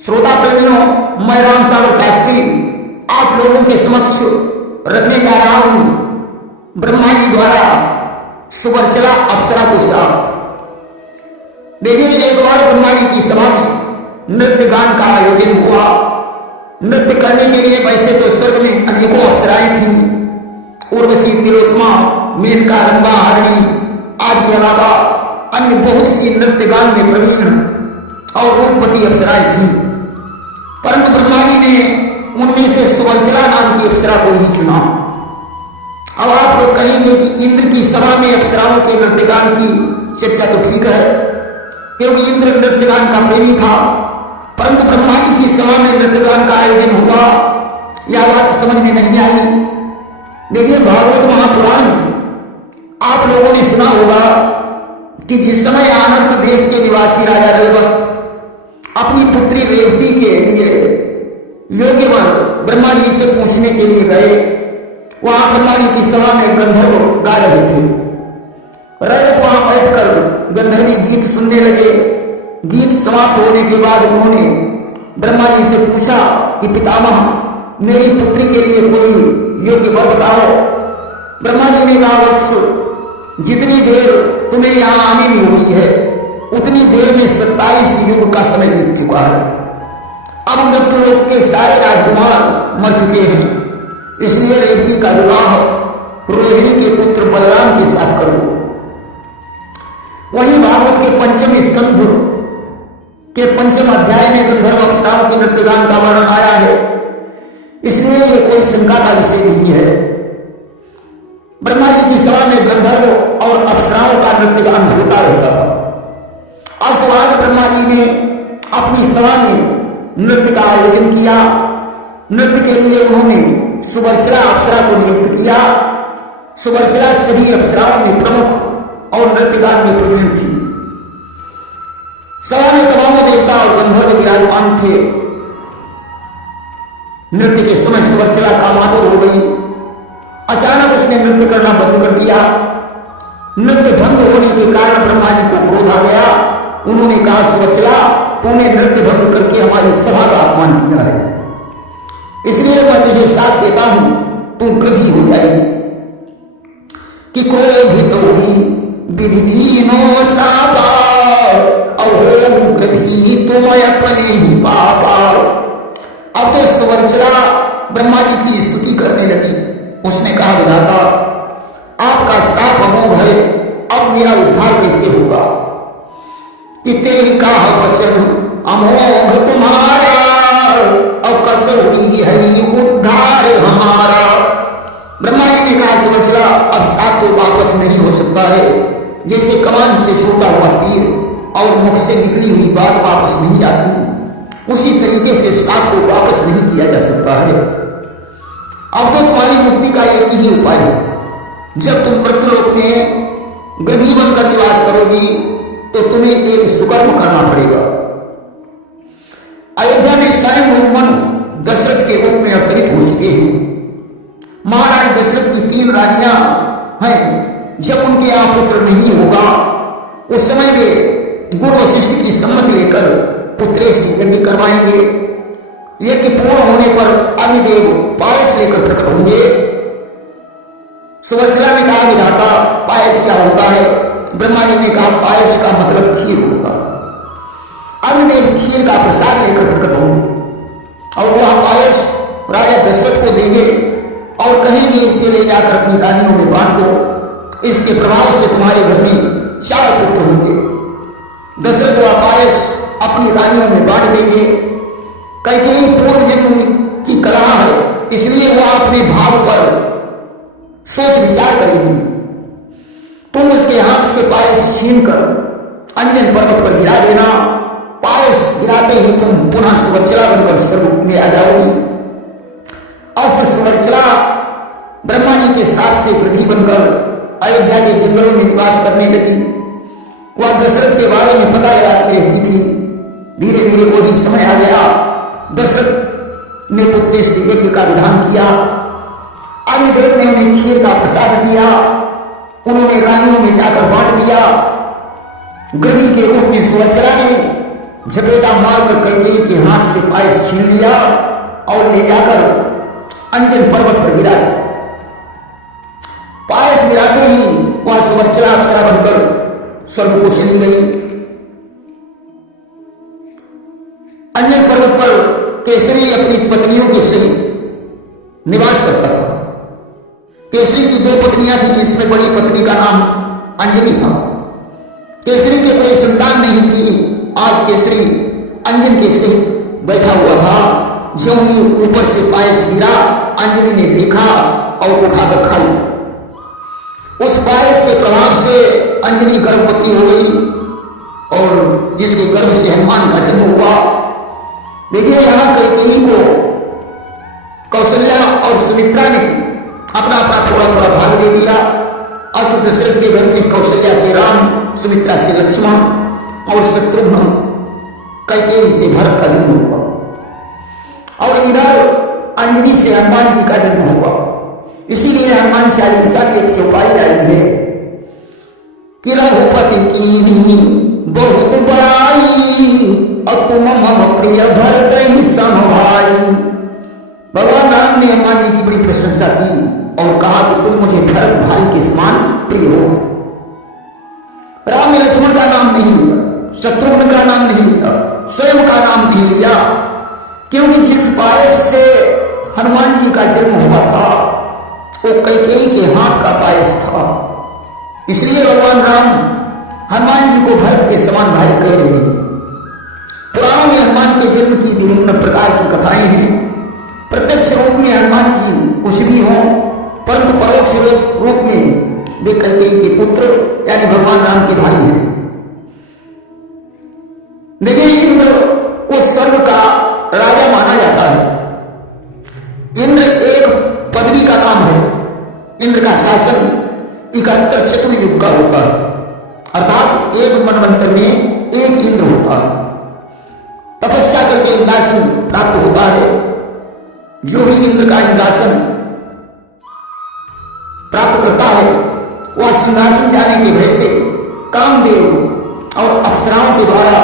श्रोता प्रेमियों, मैं राम सागर शास्त्री आप लोगों के समक्ष रखने जा रहा हूं ब्रह्मा जी द्वारा सुवर्चला अप्सरा को श्राप। देखिए, एक बार ब्रह्मा जी की सभा में नृत्य गान का आयोजन हुआ। नृत्य करने के लिए वैसे तो स्वर्ग में अनेकों अप्सराएं थीं, उर्वशी, तिलोत्तमा, मेनका, रंभा, हरिणी आदि के अलावा अन्य बहुत सी नृत्य गान में प्रवीण और रूपवती अप्सराएं थीं। परंतु ब्रह्मा जी ने उनमें से सुवर्चला नाम की अप्सरा को ही चुना। अब आप लोग कहेंगे कि इंद्र की सभा में अप्सराओं के नृत्य गान की चर्चा तो ठीक है, क्योंकि इंद्र नृत्य गान का प्रेमी था। परंतु ब्रह्मा जी की सभा में नृत्य गान का आयोजन हुआ, यह बात समझ में नहीं आई। देखिए, भागवत महापुराण में आप लोगों ने सुना होगा कि जिस समय आनर्त देश के निवासी राजा रेवत अपनी पुत्री रेवती के लिए योग्य वर ब्रह्मा जी से पूछने के लिए गए, वहां ब्रह्मा जी की सभा में गंधर्व गा रहे थे। रेवत वहां बैठकर गंधर्वी गीत सुनने लगे। गीत समाप्त होने के बाद उन्होंने ब्रह्मा जी से पूछा कि पितामह, मेरी पुत्री के लिए कोई योग्य वर बताओ। ब्रह्मा जी ने कहा, वत्स, जितनी देर तुम्हें यहां आने में हुई है उतनी देर में 27 युग का समय बीत चुका है। अब मृत्युलोक के सारे राजकुमार मर चुके हैं, इसलिए रेवती का विवाह रोहिणी के पुत्र बलराम के साथ कर दो। वहीं भागवत के पंचम स्कंध के पंचम अध्याय में गंधर्व अप्सराओं के नृत्य गान का वर्णन आया है, इसलिए ये कोई शंका का विषय नहीं है। ब्रह्मा जी की सभा में गंधर्व और अप्सराओं का नृत्य गान होता रहता था। आज तो आज ब्रह्मा जी ने अपनी सभा में नृत्य का आयोजन किया। नृत्य के लिए उन्होंने सुवर्चला अप्सरा को नियुक्त किया। सुवर्चला सभी अप्सराओं में प्रमुख और नृत्य गान में प्रवीण थी। सभा में तमाम देवता और गंधर्व विराजमान थे। नृत्य के समय सुवर्चला कामातुर हो गई। अचानक उसने नृत्य करना बंद कर दिया। नृत्य भंग होने के कारण ब्रह्मा जी को क्रोध आ गया। उन्होंने कहा, सुवर्चला, तूने नृत्य भंग करके हमारी सभा का अपमान किया है, इसलिए मैं तुझे साथ देता हूं, तू क्रोधी हो जाएगी। कि क्रोधित ही विधिनो शापा अहो ग्रधी तुम अपने ही पापा। अब तो सुवर्चला ब्रह्मा जी की स्तुति करने लगी। उसने कहा, विधाता, आपका श्राप अमोघ है, अब मेरा उद्धार कैसे होगा? तेरी कहा वचन अमोघ तुम्हारा, अब कसर हुई है उद्धार हमारा। ब्रह्मा जी ने कहा, सुवर्चला, अब श्राप तो वापस नहीं हो सकता है। जैसे कमान से छोटा हुआ तीर और मुख से निकली हुई बात वापस नहीं आती, उसी तरीके से श्राप को वापस नहीं किया जा सकता है। अब तो तुम्हारी मुक्ति का एक ही उपाय है। जब तुम मृत्युलोक में गधी बनकर निवास करोगी तो तुम्हें एक सुकर्म करना पड़ेगा। अयोध्या में स्वयं भगवान दशरथ के रूप में अवतरित हो चुके हैं। महाराज दशरथ की 3 रानियां हैं। जब उनके यहाँ पुत्र नहीं होगा, उस समय वे गुरु वशिष्ठ की सम्मति लेकर पुत्रेष्टि यज्ञ करवाएंगे। यज्ञ पूर्ण होने पर अग्निदेव पायस लेकर प्रकट होंगे। सुवर्चला ने कहा, विधाता, पायस क्या होता है? ब्रह्मा जी ने कहा, पायस का मतलब खीर होगा। अग्निदेव खीर का प्रसाद लेकर प्रकट होंगे और वह पायस राजा दशरथ को देंगे और कहेंगे, इसे ले जाकर अपनी रानियों में बांट दो। इसके प्रभाव से तुम्हारे घर में 4 पुत्र होंगे। दशरथ वह पायस अपनी रानियों में बांट देंगे। कैकेयी पूर्व जन्म की कला है, इसलिए वह अपने भाव पर सोच विचार करेगी। तुम उसके हाथ से पायस छीनकर अंजन पर्वत पर गिरा देना। पायस गिराते ही तुम पुनः सुवर्चला बनकर स्वर्ग में आ जाओगी। अब सुवर्चला ब्रह्मा जी के साथ से गृधी बनकर अयोध्या के जंगलों में निवास करने लगी। वह दशरथ के बारे में पता लगाती रहती थी। धीरे धीरे वही समय आ गया। दशरथ ने पुत्रेष्टि यज्ञ का विधान किया। अग्निदेव ने उन्हें खीर का प्रसाद दिया। उन्होंने रानियों में जाकर बांट दिया। गृधी के रूप में सुवर्चला ने झपेटा मारकर कैकेयी के हाथ से पायस छीन लिया और ले जाकर अंजन पर्वत पर गिरा दिया। पायस गिराते ही वह सुवर्चला अप्सरा बनकर स्वर्ग को चली गई। अंजन पर्वत पर केसरी अपनी पत्नियों के सहित निवास करता था। केसरी की 2 पत्नियां थी, जिसमें बड़ी पत्नी का नाम अंजनी था। केसरी के कोई संतान नहीं थी। आज केसरी अंजन के सहित बैठा हुआ था। ज्यों ही ऊपर से पायस गिरा, अंजनी ने देखा और उठाकर खा लिया। उस पायस के प्रभाव से अंजनी गर्भवती हो गई और जिसके गर्भ से हनुमान का जन्म हुआ। देखिए, यहां कैकेयी को कौशल्या और सुमित्रा ने अपना अपना थोड़ा थोड़ा भाग दे दिया। आज तो दशरथ के घर में कौशल्या से राम, सुमित्रा से लक्ष्मण और शत्रुघ्न, कैकेयी से भरत का जन्म हुआ और इधर अंजनी से हनुमान जी का जन्म हुआ। इसीलिए हनुमान चालीसा की एक चौपाई आई है कि रघुपति की बहुत बड़ाई और तुम मम प्रिय भरत सम भाई। भगवान राम ने हनुमान जी की बड़ी प्रशंसा की और कहा कि तुम मुझे भरत भाई के समान प्रिय हो। राम ने लक्ष्मण का नाम नहीं लिया, शत्रुघ्न का नाम नहीं लिया, स्वयं का नाम नहीं लिया, क्योंकि जिस पायस से हनुमान जी का जन्म हुआ था वो कैकेयी के हाथ का पायस था। इसलिए भगवान राम हनुमान जी को भरत के समान भाई कह रहे हैं। पुराणों में हनुमान के जन्म की विभिन्न प्रकार की कथाएं हैं। प्रत्यक्ष रूप में हनुमान जी कुछ भी हों, परंतु परोक्ष रूप में वे कैकेयी के पुत्र यानी भगवान राम के भाई हैं। देखिए, इंद्र को स्वर्ग का राजा माना जाता है। इंद्र एक पदवी का नाम है। इंद्र का शासन 71 चतुर्युग का होता है, अर्थात एक मनवंतर में एक इंद्र होता है। तपस्या करके इंद्रासन प्राप्त होता है। जो भी इंद्र का इंद्रासन प्राप्त करता है वह सिंहासन जाने के भय से कामदेव और अप्सराओं के द्वारा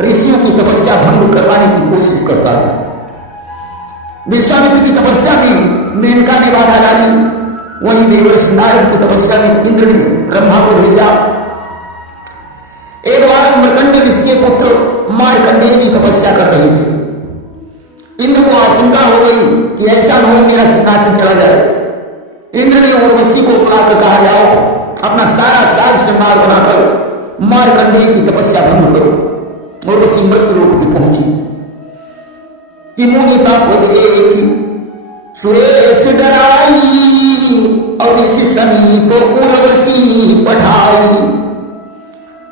ऋषियों की तपस्या भंग करवाने की कोशिश करता है। विश्वामित्र की तपस्या में मेनका ने बाधा डाली, वहीं देवर्षि नारद की तपस्या में इंद्र ने ब्रह्मा को भेजा। एक बार मृकंड ऋषि के पुत्र मारकंडेय की तपस्या कर रहे थे। इंद्र को आशंका हो गई कि ऐसा न हो मेरा सिंहासन चला जाए। इंद्र ने उर्वशी को बुलाकर कहा, जाओ अपना सारा साज श्रृंगार बनाकर मारकंडेय की तपस्या भंग करो। उर्वशी मृत्यु लोक में पहुंची कि मुनिता खुद एक सुरेश डराई और ऋषि समीप उर्वशी पठाई।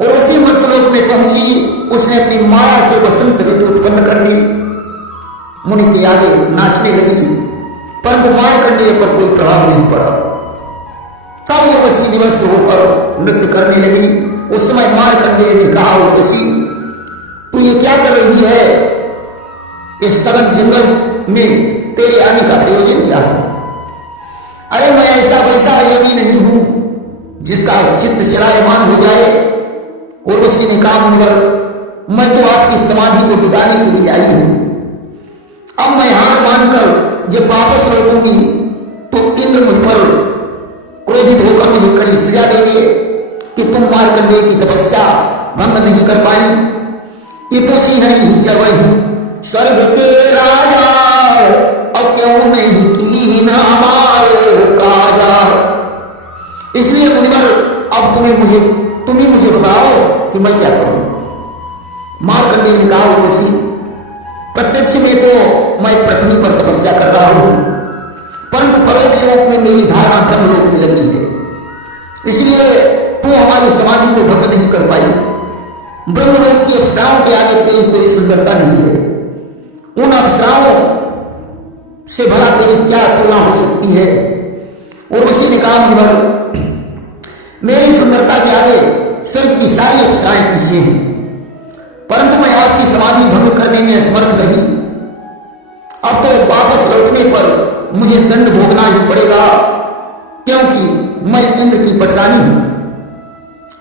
उर्वशी मृत्यु लोक में पहुंची। उसने अपनी माया से वसंत ऋतु उत्पन्न कर दी। मुनि की आगे नाचने लगी, परंतु मारकंडेय पर कोई प्रभाव नहीं पड़ा। तब उर्वशी निवस्त होकर नृत्य करने लगी। उस समय मारकंडेय ने कहा, उर्वशी तू ये क्या कर रही है? इस सघन जंगल में तेरे आने का प्रयोजन क्या है? अरे मैं ऐसा वैसा योगी नहीं हूं जिसका चित्त चलायमान हो जाए। उर्वशी ने कहा, मुनिवर मैं तो आपकी समाधि को बिगाड़ने के लिए आई हूं। अब मैं हार मानकर जब वापस लौटूंगी तो इंद्र मुझ पर क्रोधित होकर मुझे कड़ी सजा देंगे कि तुम मारकंडेय की तपस्या भंग नहीं कर पाई। ये तो सिंह ही चवही स्वर्ग के राजा, अब क्यों नहीं की ना मारो काजा। इसलिए मुनिवर अब तुम ही मुझे बताओ कि मैं क्या करूं। मारकंडेय ने कहा, उर्वशी प्रत्यक्ष में तो मैं पृथ्वी पर तपस्या कर रहा हूं, परंतु परोक्ष रूप में मेरी धारणा ब्रह्मलोक में लगी है। इसलिए तू हमारी समाधि को भंग नहीं कर पाई। ब्रह्मलोक की अप्सराओं के आगे तेरी कोई सुंदरता नहीं है। उन अप्सराओं से भला तेरी क्या तुलना हो सकती है? उर्वशी ने कहा, मुनिवर मेरी सुंदरता के आगे स्वर्ग की सारी अप्सराएं पीछे हैं, परंतु मैं आपकी समाधि भंग करने में असमर्थ रही। अब तो वापस लौटने पर मुझे दंड भोगना ही पड़ेगा, क्योंकि मैं इंद्र की पटरानी हूं।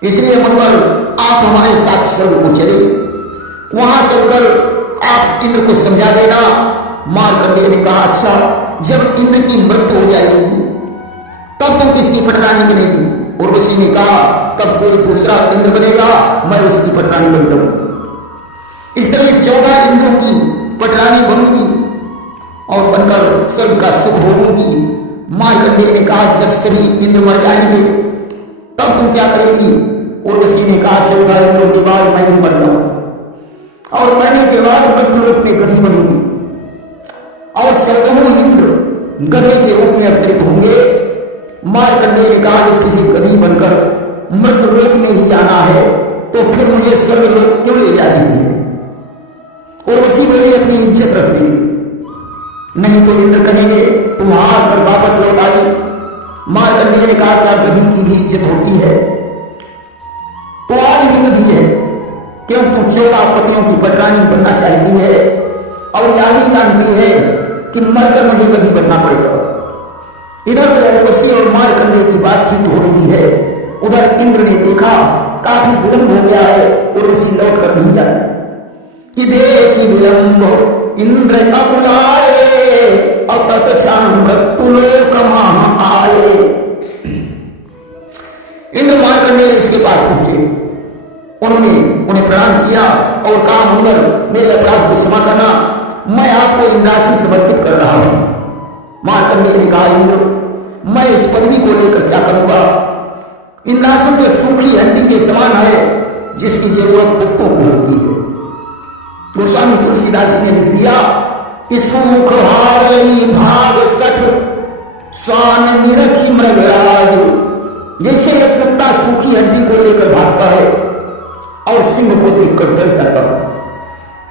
इसलिए मुनिवर आप हमारे साथ स्वर्ग को चले। वहां चलकर आप इंद्र को समझा देना। मार्कंडेय ने कहा, अच्छा जब इंद्र की मृत्यु हो जाएगी तब तुम किसकी पटरानी बनेगी? उर्वशी ने कहा, तब कोई दूसरा इंद्र बनेगा, मैं उसकी पटरानी बन जाऊंगी। इस तरह 14 इंद्रों की पटरानी बनूंगी और बनकर स्वर्ग का सुख भोगूंगी। मार्कंडेय ने कहा, जब सभी इंद्र मर जाएंगे तब तुम क्या करेगी? उर्वशी ने कहा, 14 इंद्रों के बाद मैं भी मर जाऊंगी और मरने के बाद मृत्युलोक में गधी बनूंगी और 14 इंद्र गधे के रूप में अवतरित होंगे। मार्कंडेय ने कहा, जब तुझे गधी बनकर मृत्युलोक में ही जाना है तो फिर मुझे स्वर्गलोक क्यों ले जा रही है? उर्वशी बोली, अपनी इज्जत रखने के लिए, नहीं तो इंद्र कहेंगे तुम हार कर वापस लौट आई। मार्कंडेय ने कहा, क्या गधी की भी इज्जत होती है? तो आज भी गधी है, क्यों तुम 14 पतियों की पटरानी बनना चाहती है और यह भी जानती है कि मरकर मुझे गधी बनना पड़ेगा। इधर तो उर्वशी और मार्कंडेय की बातचीत हो रही है, उधर इंद्र ने देखा काफी विलंब हो गया है, उर्वशी लौट कर नहीं जाए कि देखी विलंब इंद्र अकुलाए अतत मृत्युलोक महा आए। इंद्र मार्कंडेय इसके पास पहुंचे, उन्होंने उन्हें प्रणाम किया और कहा, मुनिवर मेरे अपराध को क्षमा करना, मैं आपको इंद्रासन समर्पित कर रहा हूं। मार्कंडेय ने कहा, इंद्र मैं इस पदवी को लेकर क्या करूंगा? इंद्रासन तो सूखी हड्डी के समान है जिसकी जरूरत कुत्तों को होती है। गोस्वामी तुलसीदास जी ने लिख दिया कि सूख हारई भाग सठ स्वान निरखी मृगराज। जैसे एक कुत्ता सूखी हड्डी को लेकर भागता है और सिंह को देखकर डर जाता है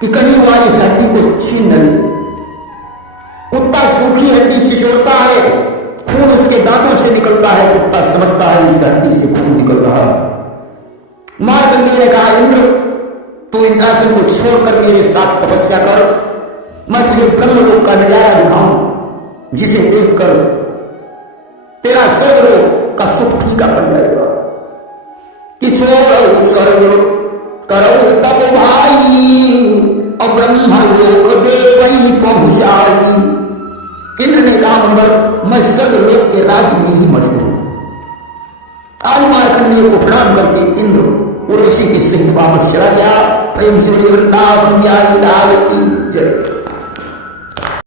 कि कहीं वह इस हड्डी को छीन न ले। कुत्ता सूखी हड्डी छिछोड़ता है, खून उसके दांतों से निकलता है, कुत्ता समझता है इस हड्डी से खून निकल रहा है। मार्कंडेय ने कहा, इंद्र तू इंद्रासन को छोड़कर मेरे साथ तपस्या कर, मैं तुझे ब्रह्मलोक का नजारा दिखाऊं जिसे देखकर तेरा स्वर्गलोक का सुख फीका पड़ जाएगा। किशोर स्वर्ग करो तब भाई और ब्रह्मलोक देवई पहुंचाई। इंद्र ने कहा, मुनिवर मैं स्वर्गलोक के राज में ही मस्त हूं। आज मार्कंडेय को प्रणाम करके इंद्र उर्वशी के सहित वापस चला गया। प्रेम से वृंदावन बिहारी लाल की जय।